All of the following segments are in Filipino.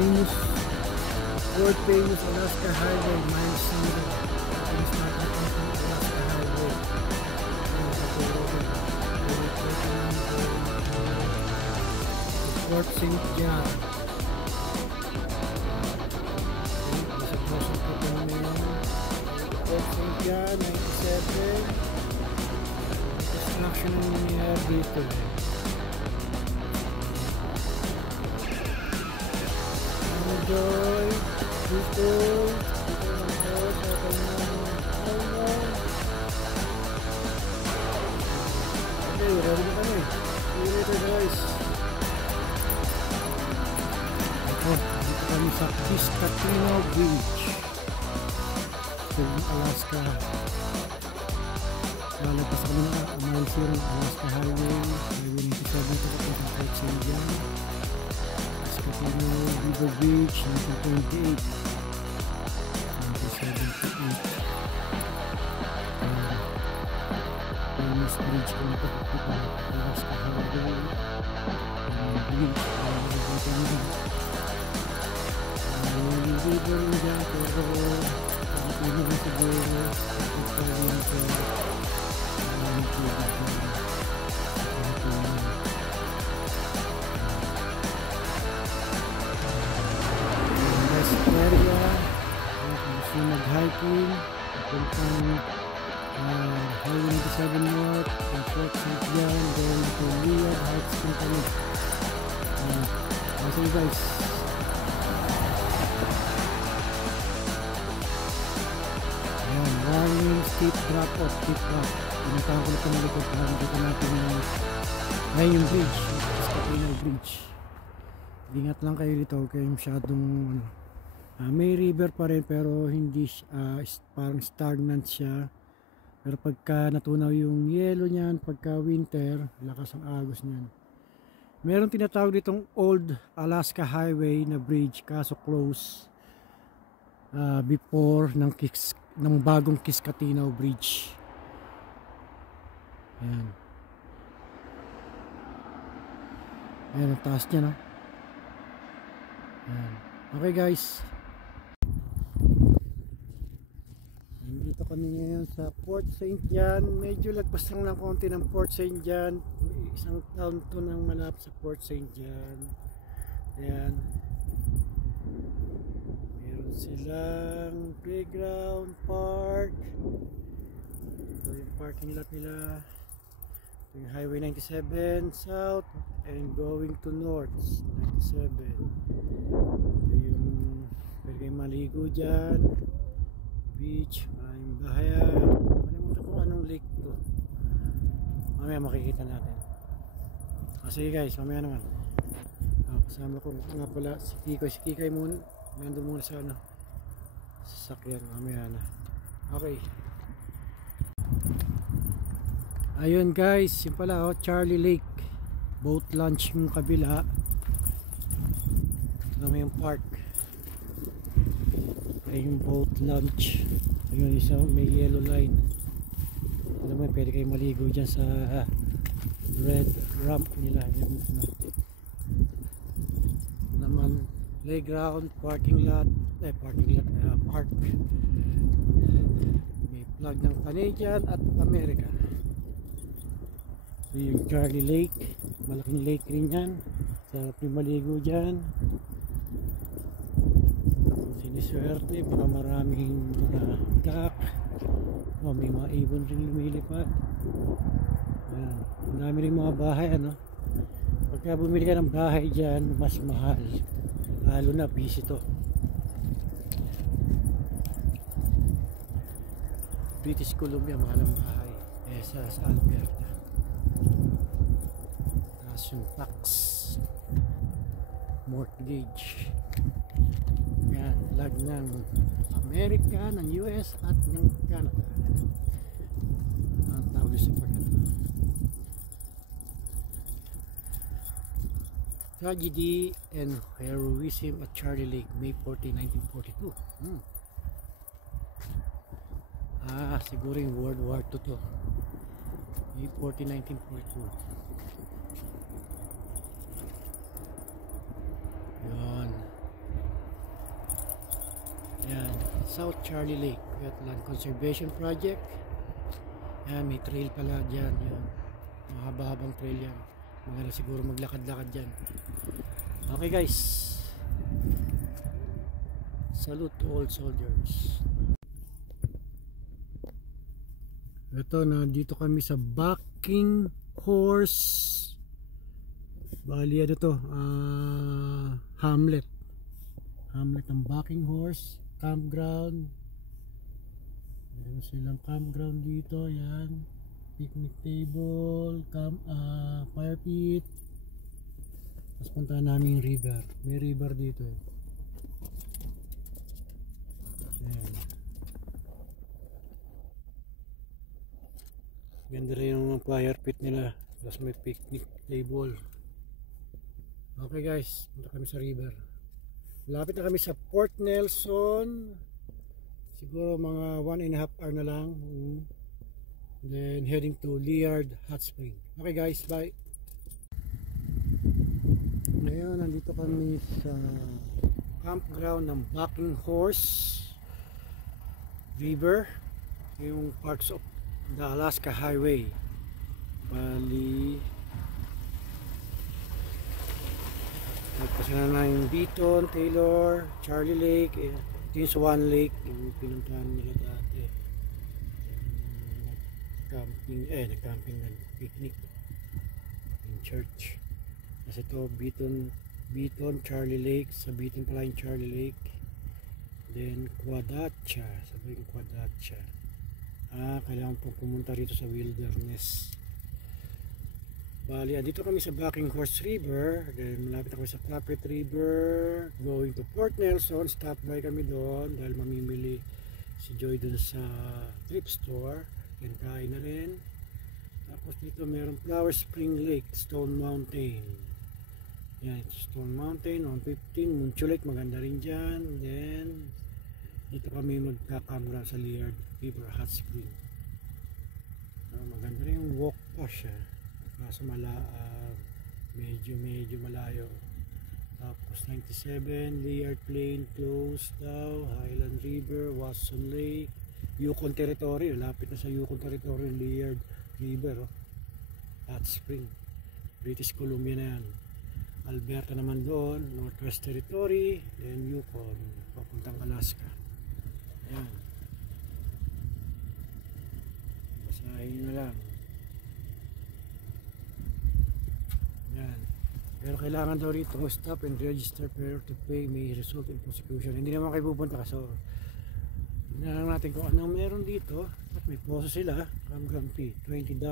famous, world famous Alaska Highway, miles number. It's not Alaska Highway. Fort St. John. Fort St. John, 97. Construction ang nangyayari dito. Enjoy dito lang po sa kanyang okay, ready na kami. See you later guys. Ito, dito kami sa Piscatino Beach sa Alaska. Lalagpas kami na mile 0 Alaska Highway, Highway 97 ito kapag ang Fort St. John, Piscatino Beaver Beach, 1928 famous bridge kung napapakita Alaska Highway beach, river rin dyan pero pagkakino rin siguro rest area gusto mag-hiking puntang Highway 97 North from Fort St. John going to Liad Heights Company. So guys, ayan, warning, steep drop off, steep drop. Pinatahan ko na ito ng likod para makita natin ngayon yung bridge, Piscatino Bridge. Ingat lang kayo dito, huwag kayo masyadong may river pa rin pero hindi parang stagnant siya. Pero pagka natunaw yung yelo niyan, pagka winter, lakas ang agos niyan. Meron tinatawag ditong Old Alaska Highway na bridge, kaso close before ng bagong Piscatino Bridge. Ayan. Ayan ang taas niya, no? Ayan. Okay guys, dito kami ngayon sa Fort St. John. Medyo lagpas lang ng konti ng Fort St. John. Isang town to nang malapit sa Fort St. John. Ayan. Meron silang playground, park. Ito yung parking lot nila. Ito yung Highway 97 South and going to North 97. Ito yung pwede kayong maligo dyan. Beach, maraming bahayan. Malimutan ko anong lake to. Mamaya makikita natin. Sige guys, mamaya naman. Kasama ko nga pala si Kikoy. Si Kikoy muna, nandun muna sa sasakyan. Mamaya na. Okay. Ayun guys, yun pala Charlie Lake. Boat launch yung kabila. Ito yung park. Yung boat launch. Ayun, isang may yellow line. Alam mo, pwede kayo maligo dyan sa red ramp nila. Yan naman, playground, parking lot, park. May flag ng Canadian at America. So, yung Charlie Lake, malaking lake rin yan. Sarap yung maligo dyan. Siniswerte, baka maraming mga duck. May mga ibon rin lumilipad. Ayan. Ang dami rin mga bahay, ano. Pagka bumili ka ng bahay dyan, mas mahal. Lalo na busy to. British Columbia, mahal ang bahay. Sa Alberta. Tapos yung tax, mortgage. Yan, flag ng Amerika, ng US at ng Canada. Ang tawag sa pagkakita. Tragedy and heroism at Charlie Lake, May 14, 1942. Siguro yung World War II to. May 14, 1942. Yan. South Charlie Lake Wetland Conservation Project. Yan, may trail pala dyan. Yan. Mahaba-habang trail yan. Maganda siguro maglakad-lakad dyan. Okay guys. Salute to all soldiers. Ito, nandito kami sa Backing Horse. Bali, ano to? Hamlet ng Backing Horse Campground. Meron silang campground dito. Yan. Picnic table, fire pit. Tapos puntahan namin yung river. May river dito. Yan. Ganda rin yung fire pit nila. Tapos may picnic table. Okay guys, punta kami sa river. Malapit na kami sa Port Nelson. Siguro mga 1.5 hour na lang. Then heading to Liard Hot Spring. Okay guys, bye. Ngayon, nandito kami sa campground ng Backing Horse River. Yung parts of the Alaska Highway. Bali, nagpasana na yung Beaton, Taylor, Charlie Lake. Ito yung Swan Lake, yung pinuntahan nila dati. Nag-camping, nag-picnic in church. Kasi ito, Beaton, Charlie Lake. Sa Beaton pala yung Charlie Lake. Then Quadacha, sabi yung Quadacha. Kailangan pong pumunta rito sa wilderness. Bali, dito kami sa Backing Horse River. Then malapit ako sa Clapet River. Going to Port Nelson. Stop by kami doon dahil mamimili si Joy dun sa thrift store. Yan, kain na rin. Tapos dito meron Flower Spring Lake, Stone Mountain. Yan, Stone Mountain, 115, Muncho Lake, maganda rin dyan. Then dito kami magkakamera sa Liard River Hot Spring. Maganda rin yung walk pa siya. Kaso medyo malayo. Tapos 97, Liard Plain closed daw. Highland River, Watson Lake, Yukon Territory. Lapit na sa Yukon Territory, Liard River. Hot Spring, British Columbia na yan. Alberta naman doon, Northwest Territory, then Yukon, papuntang Alaska. Ayan. Basahin na lang. Ayan. Pero kailangan daw rito stop and register prior to pay may result in prosecution. Hindi naman kayo pupunta kaso tignan lang natin kung ano meron dito. At may poso sila, campground fee $20.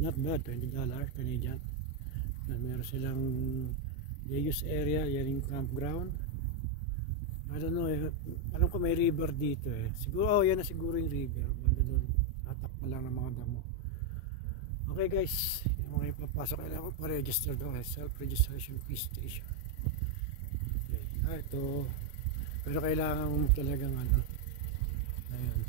Not bad, $20 Canadian. Meron silang day use area, yan yung campground. I don't know, alam ko may river dito siguro, yan na siguro yung river. Banda doon, tatak pa lang ng mga damo. Okay guys, yung mga ipapasok, kailangan ko pa-register doon, self-registration fee station. Okay. Ito, pero kailangan mo talagang ayan,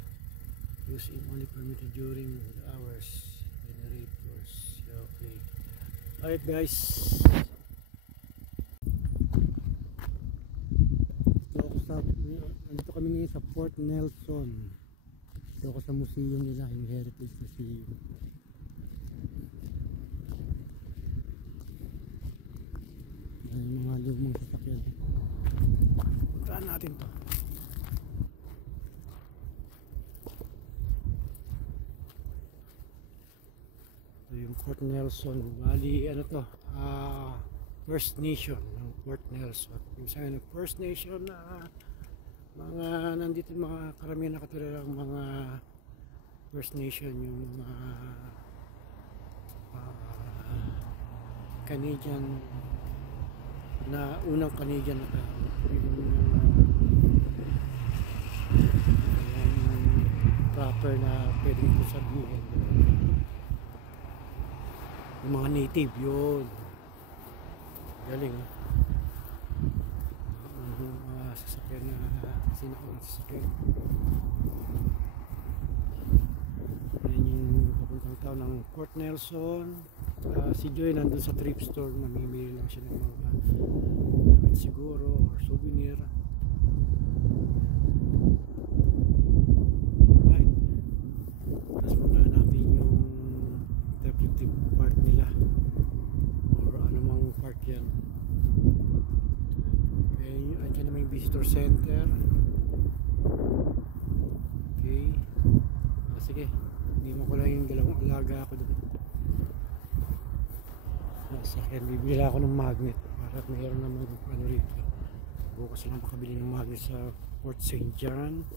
use in only permitted during the hours, generators. Okay. Alright guys, nandito kami ngayon sa Port Nelson. Dito ako sa museum nila, yung Heritage Museum. Yung mga lumang sasakyan. Puntaan natin to. Yung Port Nelson, bali ano to, First Nation ng Port Nelson. Yung sa First Nation na mga nandito mga karamihan nakatira ng mga First Nation, yung mga Canadian na unang Canadian na yung proper na pwedeng ko sabihin. Yung mga native yun. Galing mga sasakyan na sinakong sasakyan. Yan yung papuntang tao ng Port Nelson. Si Joy nandun sa thrift store, mamimili lang siya ng mga damit siguro or souvenir. sige, hindi mo ko lang yung dalawang alaga ako doon. Sakyan, bibili ako ng magnet para mayroon naman ano rito. Bukas lang makabili ng magnet sa Port St. John.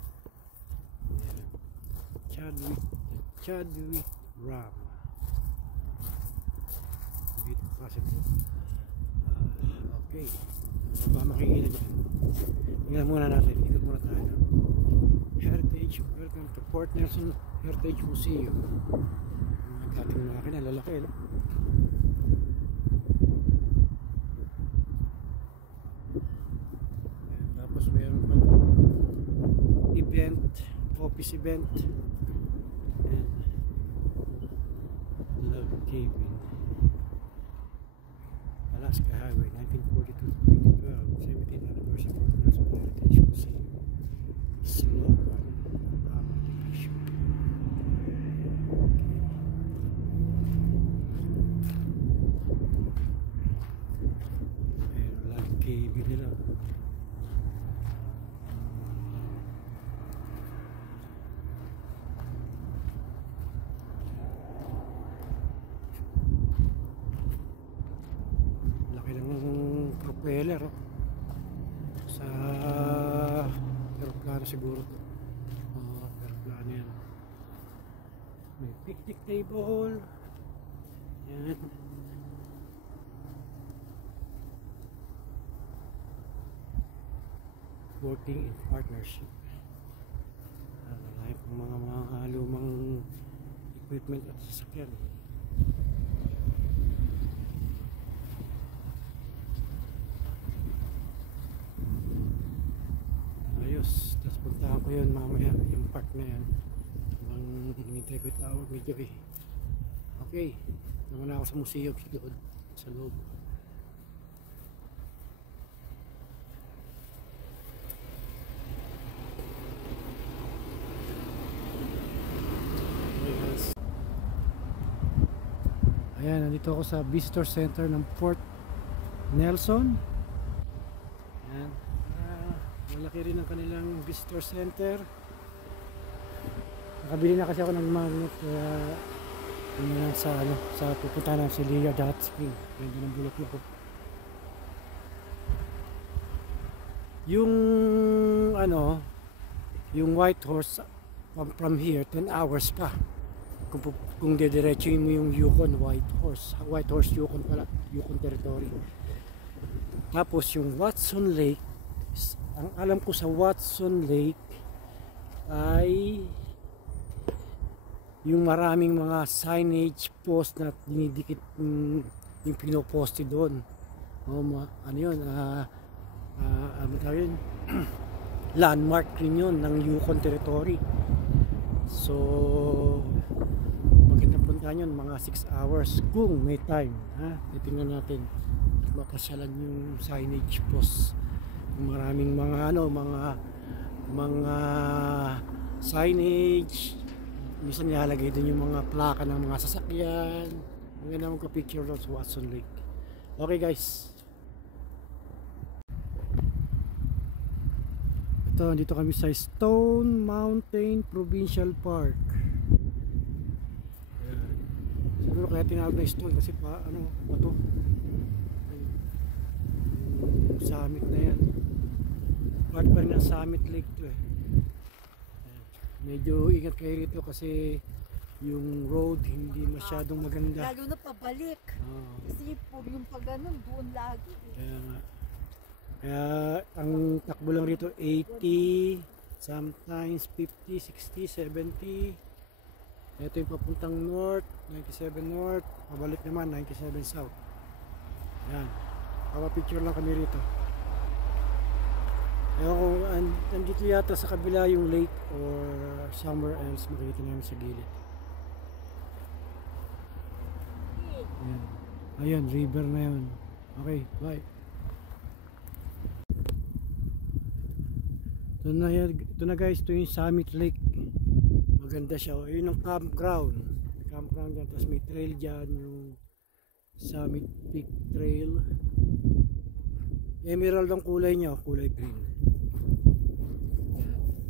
Chadwick Ram. Dito kasi po. Okay. Ano ba makikita dyan? Tingnan muna natin. Ikot muna tayo. Heritage. Welcome to Port Nelson Heritage Museum. Ang dating makina, lalaki, no? Tapos mayroon pa event, office event, and love cabin. Alaska Highway 1942-2012 17th anniversary of Nelson Heritage Museum. Slogan Division. Mayroon love cabin nila. Propeller, oh. Sa aeroplano siguro to. Aeroplano yan. May picnic table. Yan. Working in partnership. Like mga lumang equipment at sasakyan. Tapos puntahan ko yun mamaya, yung park na yan. Habang hinintay ko yung tawag, medyo okay, naman ako sa museum sa loob. Ayan, nandito ako sa visitor center ng Port Nelson. Ayan. Malaki rin ang kanilang visitor center. Nakabili na kasi ako ng magnet kaya sa pupunta ng si Liard Hot Spring. Ganda ng bulok ko. Yung yung White Horse from here 10 hours pa. Kung dediretsuhin mo yung Yukon White Horse Yukon pala, Yukon territory. Tapos yung Watson Lake, ang alam ko sa Watson Lake ay yung maraming mga signage post na dinidikit yung pinoposte doon. Ano yun? Ano tawag yun? Landmark rin yun ng Yukon territory. So magandang puntahan yun, mga 6 hours kung may time. Titingnan natin at mapasyalan yung signage post. Maraming mga mga signage. Minsan nilalagay din yung mga plaka ng mga sasakyan. Maganda magka-picture doon sa Watson Lake. Okay guys, ito, dito kami sa Stone Mountain Provincial Park. Ayan. Siguro kaya tinawag na Stone kasi bato. Summit na yan. Part pa rin ng Summit Lake to eh. Medyo ingat kayo rito kasi yung road hindi masyadong maganda. Lalo na pabalik. Kasi yung pag ganun, doon lagi. Kaya nga. Kaya ang takbo lang rito 80, sometimes 50, 60, 70. Ito yung papuntang north, 97 north, pabalik naman 97 south. Yan. Papa-picture lang kami rito. Ewan ko, andito yata sa kabila yung lake or somewhere else, makikita namin sa gilid. Ayan. Ayan, river na yun. Okay, bye. Ito na guys, ito yung Summit Lake. Maganda siya. Yun ang campground dyan. Tapos may trail dyan, yung Summit Peak Trail. Emerald ang kulay niya, kulay green.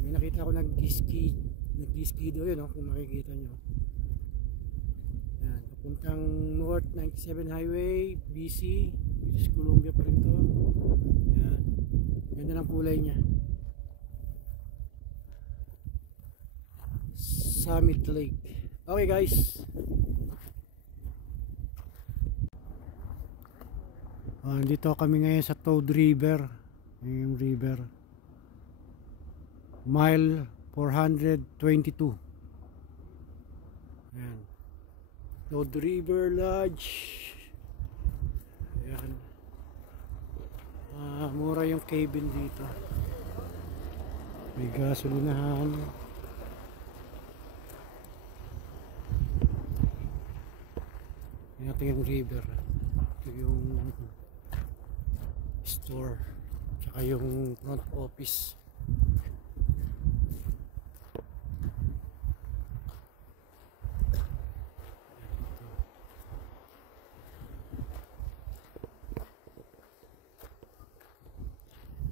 May nakita ko nag-ski nag-skido yun, no? Kung makikita nyo. Yan, papuntang North 97 Highway, BC, British Columbia pa rin to. Yan, ganda ng kulay niya. Summit Lake. Okay guys, dito kami ngayon sa Toad River. Yung river, mile 422. Ayan, Toad River Lodge. Ayan, mura yung cabin dito, may gasolinahan. Ito yung river, ito yung store, tsaka yung front office.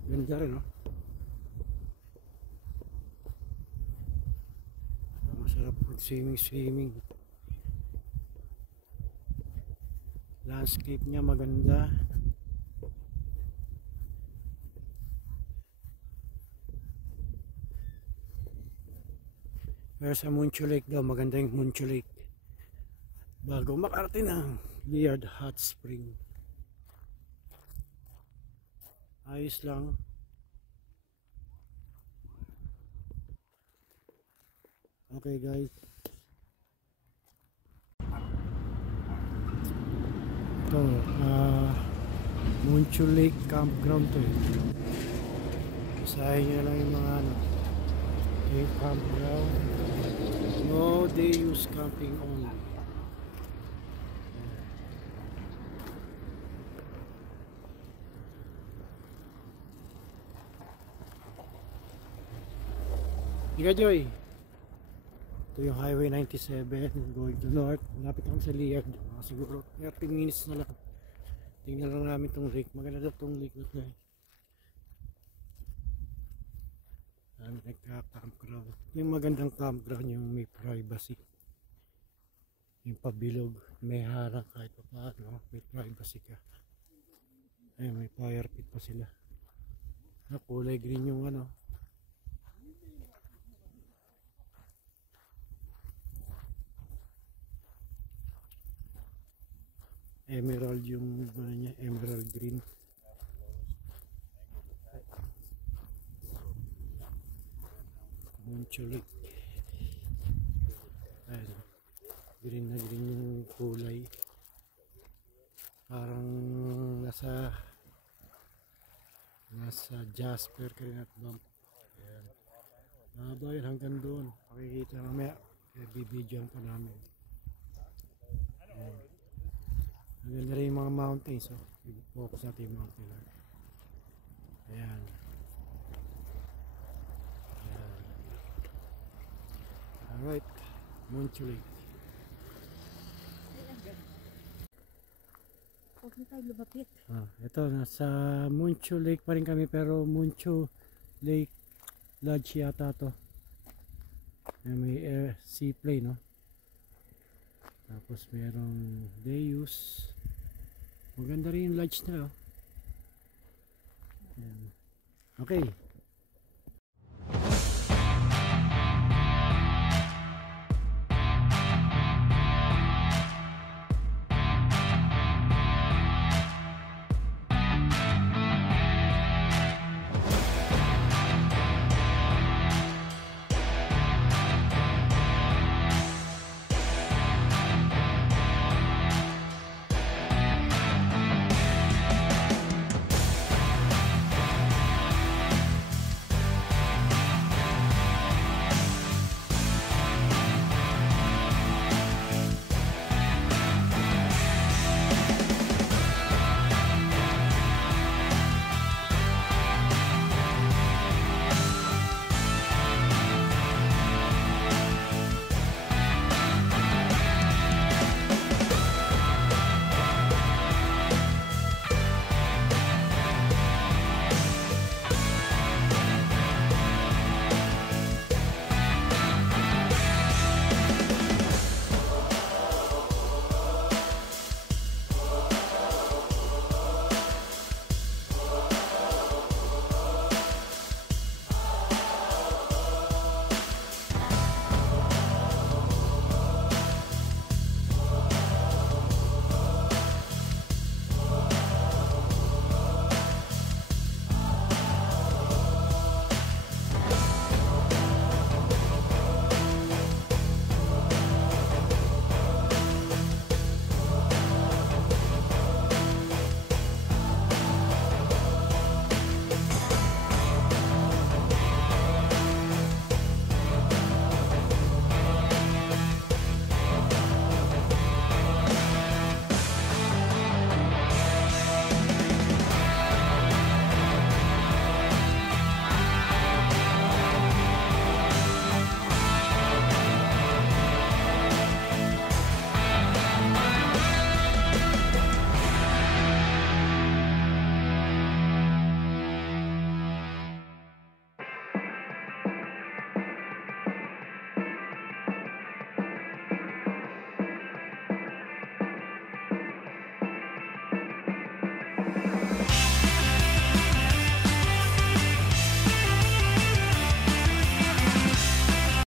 Ganda rin, no? Masarap mag swimming. Landscape niya maganda. Pero sa Muncho Lake daw, maganda yung Muncho Lake bago makarating ng Liard Hot Spring. Ayos lang. Okay guys, ito Muncho Lake Campground to eh. Basahin nyo lang yung mga yung campground. No day use camping only. Ika Joy, ito yung Highway 97 going to north. Lapit lang sa Liard, siguro 30 minutes na lang. Tingnan lang namin tong lake. Maganda daw tong lake na ito eh. Nagka-campground. Yung magandang campground yung may privacy, yung pabilog, may harang kahit pa paano, may privacy ka. Ay, may fire pit pa sila. Kulay green yung ano. Emerald yung ano niya, emerald green. Muncho Lake. Ayan, green na green yung kulay. Parang nasa Jasper ka rin at bump. Ayan. Mahaba yun hanggang doon. Pakikita mamaya. Bibidyoan pa namin. Ayan. Maganda rin yung mga mountains. So, focus natin yung mountain. Ayan. Alright, Muncho Lake. Huwag na tayo lumapit. Ito, nasa Muncho Lake pa rin kami, pero Muncho Lake Lodge yata to. May seaplane, no? Tapos merong day use. Maganda rin yung lodge na, oh. Okay.